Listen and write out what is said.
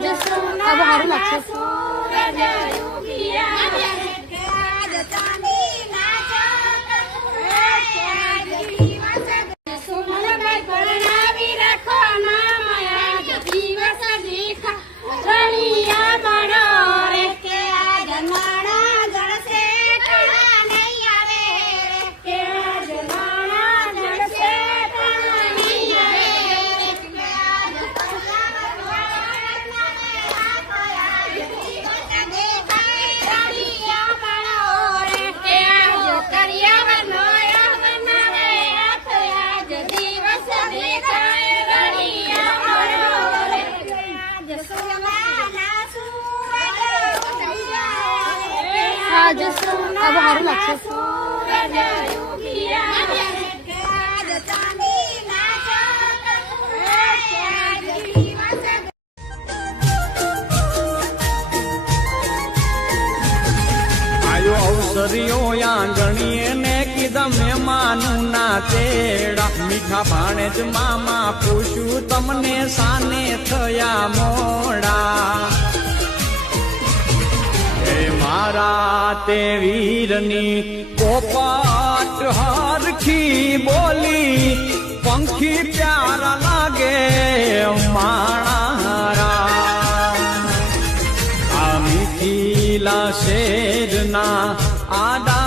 अब हारू लागছে अब हारू लागছে आयो अवसरियो आंगणीए ने कीधा मेहमानू ना तेड़ा मीठा भाणेज मामा पूछू तमने साने थया मोड़ा मारा ते वीरनी पोपट हरखी बोली पंखी प्यारा लागे माणारा आ मिथिला शेरना आडा